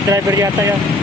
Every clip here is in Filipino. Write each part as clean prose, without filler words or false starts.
bus driver yata yan.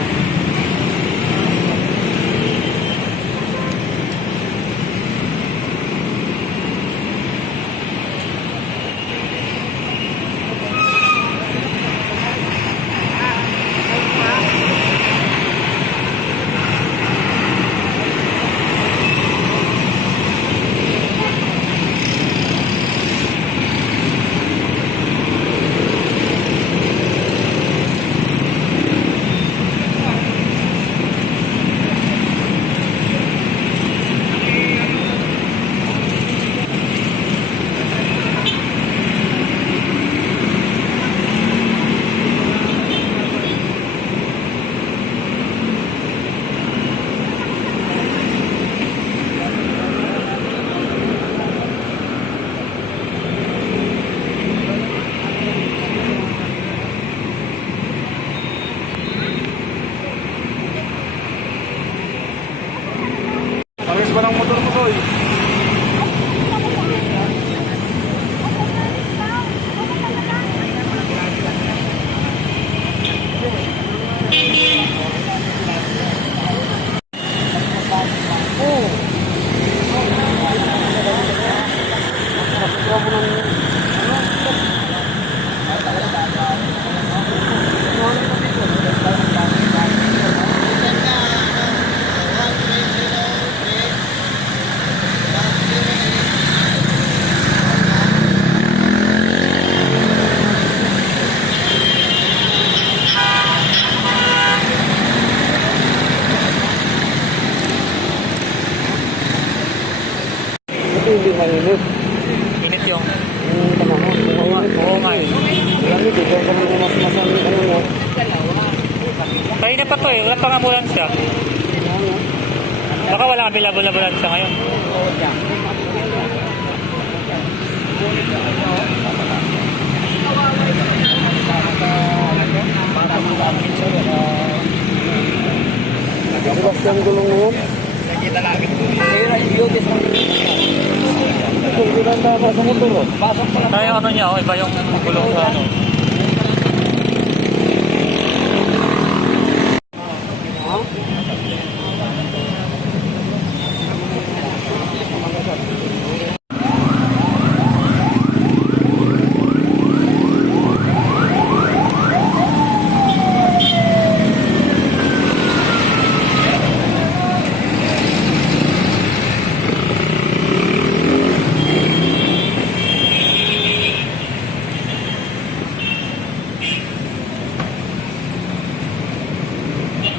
Pares ba ng motor mo, Soy? Hindi mainit. Init yung Panahon. oo nga eh. Lamig, ikaw ka naman masamit ano mo. Kanina pa to eh, wala pang ambulansya. Baka wala available na ambulansya ngayon. Bukas yung gulong mo. Nakita namin ito. Sira yung beauty sa kung ginanda ka sa motor mo. Pasok pa lang. Kaya ano niya, iba yung gulong sa ano.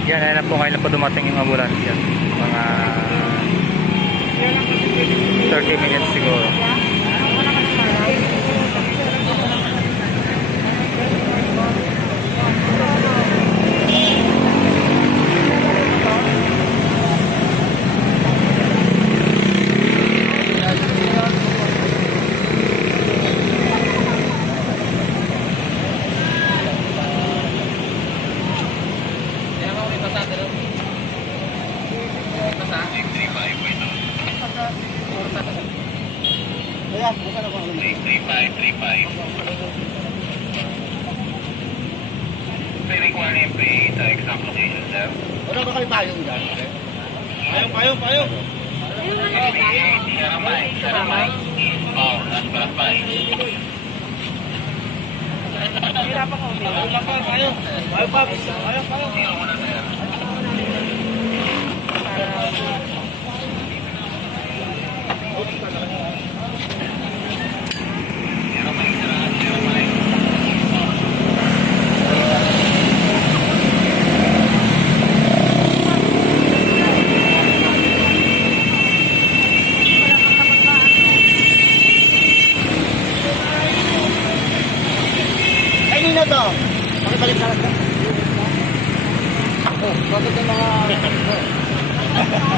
Yan, ayan na po ngayon na po dumating yung ambulansya. Mga 30 minutes siguro. Kaya, buka na ba? 3535. May requirement pa the exact location, sir. Wala ba kayo payong dyan? Payong. Saramay. Oh, that's fine. Kanino to? Pakibalik na lang. Oh, bakit yung mga...